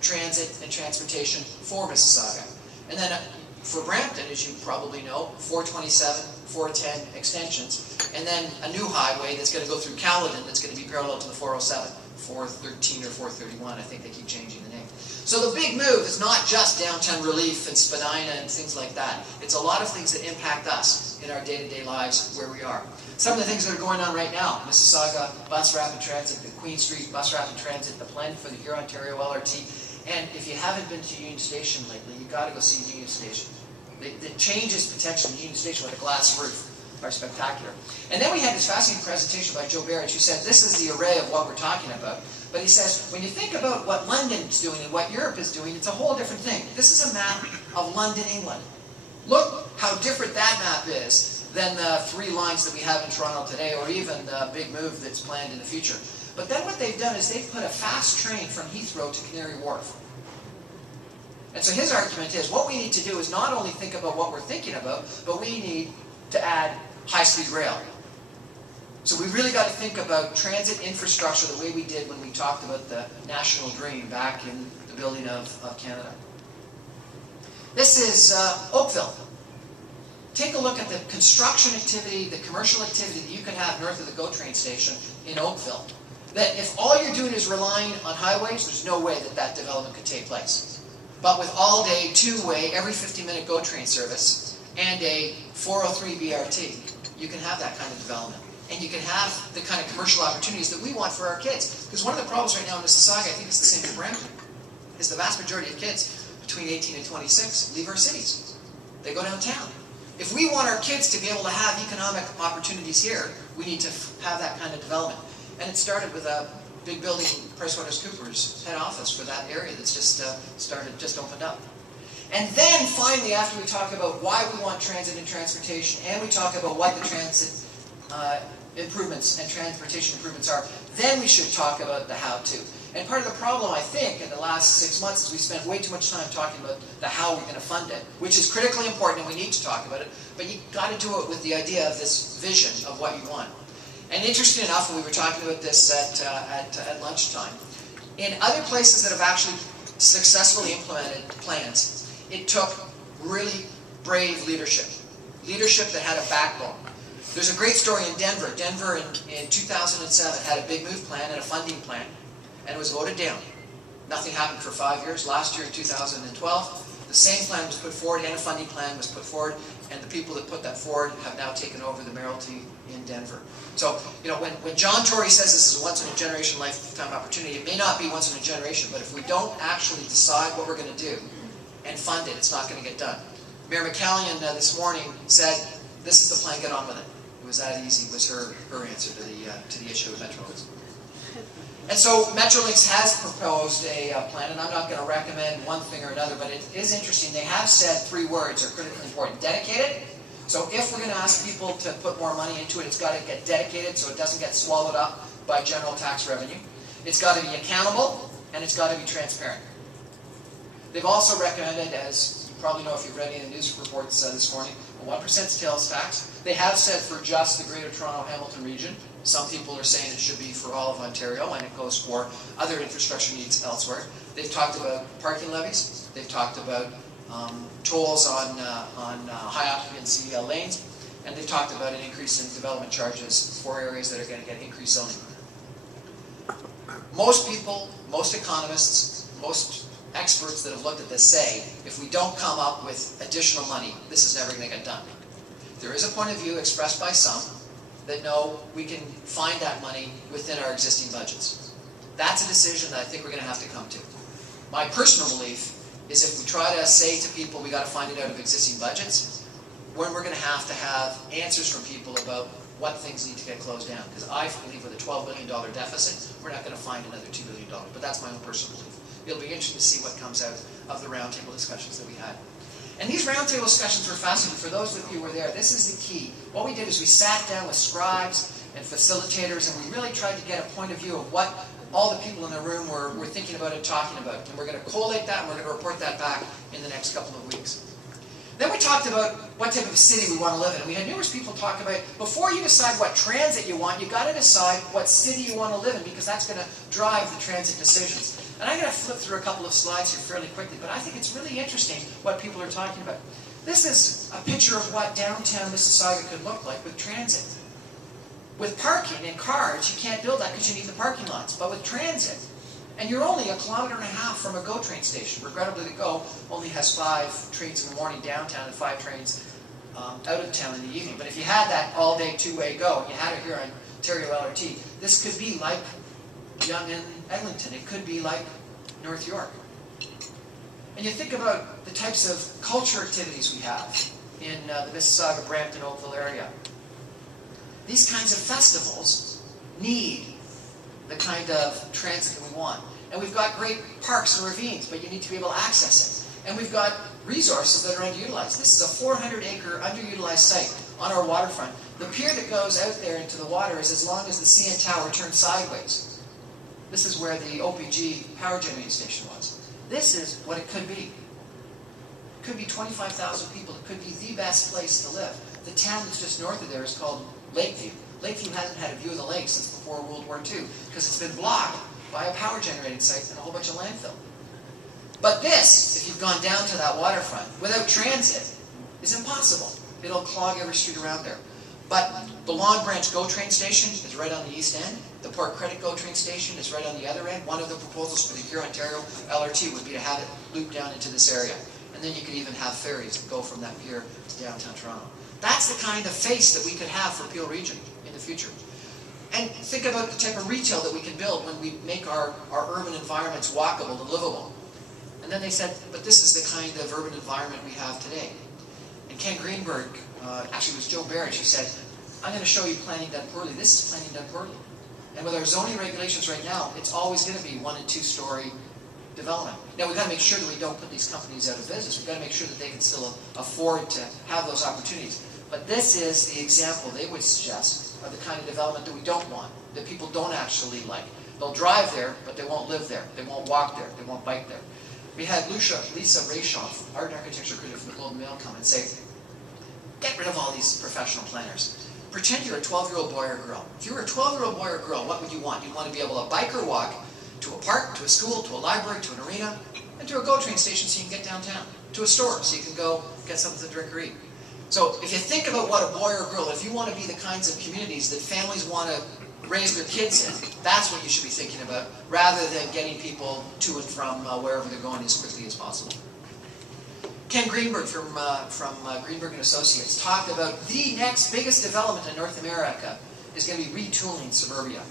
transit and transportation for Mississauga. And then for Brampton, as you probably know, 427, 410 extensions, and then a new highway that's going to go through Caledon that's going to be parallel to the 407, 413 or 431, I think they keep changing the name. So the big move is not just downtown relief and Spadina and things like that. It's a lot of things that impact us in our day-to-day lives where we are. Some of the things that are going on right now, Mississauga Bus Rapid Transit, the Queen Street Bus Rapid Transit, the plan for the Huron-Ontario LRT, and if you haven't been to Union Station lately, you've got to go see Union Station. The changes potentially in Union Station with a glass roof are spectacular. And then we had this fascinating presentation by Joe Barrett who said this is the array of what we're talking about. But he says, when you think about what London's doing and what Europe is doing, it's a whole different thing. This is a map of London, England. Look how different that map is than the 3 lines that we have in Toronto today, or even the big move that's planned in the future. But then what they've done is they've put a fast train from Heathrow to Canary Wharf. And so his argument is, what we need to do is not only think about what we're thinking about, but we need to add high-speed rail. So we really got to think about transit infrastructure the way we did when we talked about the national dream back in the building of Canada. This is Oakville. Take a look at the construction activity, the commercial activity that you can have north of the GO train station in Oakville. That if all you're doing is relying on highways, there's no way that that development could take place. But with all-day, 2-way, every 50-minute GO train service, and a 403 BRT, you can have that kind of development. And you can have the kind of commercial opportunities that we want for our kids. Because one of the problems right now in Mississauga, I think it's the same in Brampton, is the vast majority of kids between 18 and 26 leave our cities. They go downtown. If we want our kids to be able to have economic opportunities here, we need to have that kind of development. And it started with a big building, PricewaterhouseCoopers head office for that area that's just opened up. And then finally, after we talk about why we want transit and transportation, and we talk about what the transit improvements and transportation improvements are, then we should talk about the how-to. And part of the problem, I think, in the last 6 months is we spent way too much time talking about the how we're going to fund it, which is critically important and we need to talk about it, but you got to do it with the idea of this vision of what you want. And interesting enough, when we were talking about this at lunchtime, in other places that have actually successfully implemented plans, it took really brave leadership. Leadership that had a backbone. There's a great story in Denver. Denver in 2007 had a big move plan and a funding plan, and it was voted down. Nothing happened for 5 years. Last year in 2012, the same plan was put forward and a funding plan was put forward, and the people that put that forward have now taken over the mayoralty in Denver. So, you know, when John Tory says this is a once-in-a-generation lifetime opportunity, it may not be once in a generation, but if we don't actually decide what we're going to do and fund it, it's not going to get done. Mayor McCallion this morning said, this is the plan, get on with it. It was that easy, was her answer to the issue of Metrolinx. And so Metrolinx has proposed a plan, and I'm not going to recommend one thing or another, but it is interesting. They have said 3 words are critically important. Dedicated. So if we're going to ask people to put more money into it, it's got to get dedicated so it doesn't get swallowed up by general tax revenue. It's got to be accountable, and it's got to be transparent. They've also recommended, as you probably know if you've read any of the news reports this morning, a 1% sales tax. They have said for just the Greater Toronto-Hamilton region. Some people are saying it should be for all of Ontario, and it goes for other infrastructure needs elsewhere. They've talked about parking levies. They've talked about tolls on high occupancy lanes, and they've talked about an increase in development charges for areas that are going to get increased zoning. Most people, most economists, most experts that have looked at this say, if we don't come up with additional money, this is never going to get done. There is a point of view expressed by some that no, we can find that money within our existing budgets. That's a decision that I think we're going to have to come to. My personal belief is if we try to say to people we got to find it out of existing budgets, when we're going to have answers from people about what things need to get closed down. Because I believe with a $12 billion deficit, we're not going to find another $2 billion. But that's my own personal belief. It'll be interesting to see what comes out of the roundtable discussions that we had. And these roundtable discussions were fascinating. For those of you who were there, this is the key. What we did is we sat down with scribes and facilitators, and we really tried to get a point of view of what all the people in the room were thinking about and talking about. And we're going to collate that, and we're going to report that back in the next couple of weeks. Then we talked about what type of city we want to live in. And we had numerous people talk about, before you decide what transit you want, you've got to decide what city you want to live in, because that's going to drive the transit decisions. And I'm going to flip through a couple of slides here fairly quickly, but I think it's really interesting what people are talking about. This is a picture of what downtown Mississauga could look like with transit. With parking and cars, you can't build that because you need the parking lots. But with transit, and you're only 1.5 kilometers from a GO train station. Regrettably, the GO only has 5 trains in the morning downtown and 5 trains out of town in the evening. But if you had that all-day two-way GO, you had it here on Ontario LRT, this could be like Yonge and Eglinton. It could be like North York. And you think about the types of culture activities we have in the Mississauga, Brampton, Oakville area. These kinds of festivals need the kind of transit that we want. And we've got great parks and ravines, but you need to be able to access it. And we've got resources that are underutilized. This is a 400-acre underutilized site on our waterfront. The pier that goes out there into the water is as long as the CN Tower turns sideways. This is where the OPG power generating station was. This is what it could be. It could be 25,000 people. It could be the best place to live. The town that's just north of there is called Lakeview. Lakeview hasn't had a view of the lake since before World War II because it's been blocked by a power generating site and a whole bunch of landfill. But this, if you've gone down to that waterfront, without transit, is impossible. It'll clog every street around there. But the Long Branch GO train station is right on the east end. The Port Credit GO train station is right on the other end. One of the proposals for the Ontario LRT would be to have it loop down into this area. And then you could even have ferries that go from that pier to downtown Toronto. That's the kind of face that we could have for Peel Region in the future. And think about the type of retail that we can build when we make our urban environments walkable and livable. And then they said, but this is the kind of urban environment we have today. And Ken Greenberg, actually it was Joe Barrett, she said, I'm going to show you planning done poorly. This is planning done poorly. And with our zoning regulations right now, it's always going to be 1- and 2-story development. Now we've got to make sure that we don't put these companies out of business. We've got to make sure that they can still afford to have those opportunities. But this is the example they would suggest of the kind of development that we don't want, that people don't actually like. They'll drive there, but they won't live there. They won't walk there. They won't bike there. We had Lisa Rayshoff, art and architecture critic from the Globe and Mail, come and say, get rid of all these professional planners. Pretend you're a 12-year-old boy or girl. If you were a 12-year-old boy or girl, what would you want? You'd want to be able to bike or walk to a park, to a school, to a library, to an arena, and to a GO train station so you can get downtown, to a store so you can go get something to drink or eat. So if you think about what a boy or a girl, if you want to be the kinds of communities that families want to raise their kids in, that's what you should be thinking about, rather than getting people to and from wherever they're going as quickly as possible. Ken Greenberg from Greenberg & Associates talked about the next biggest development in North America is going to be retooling suburbia.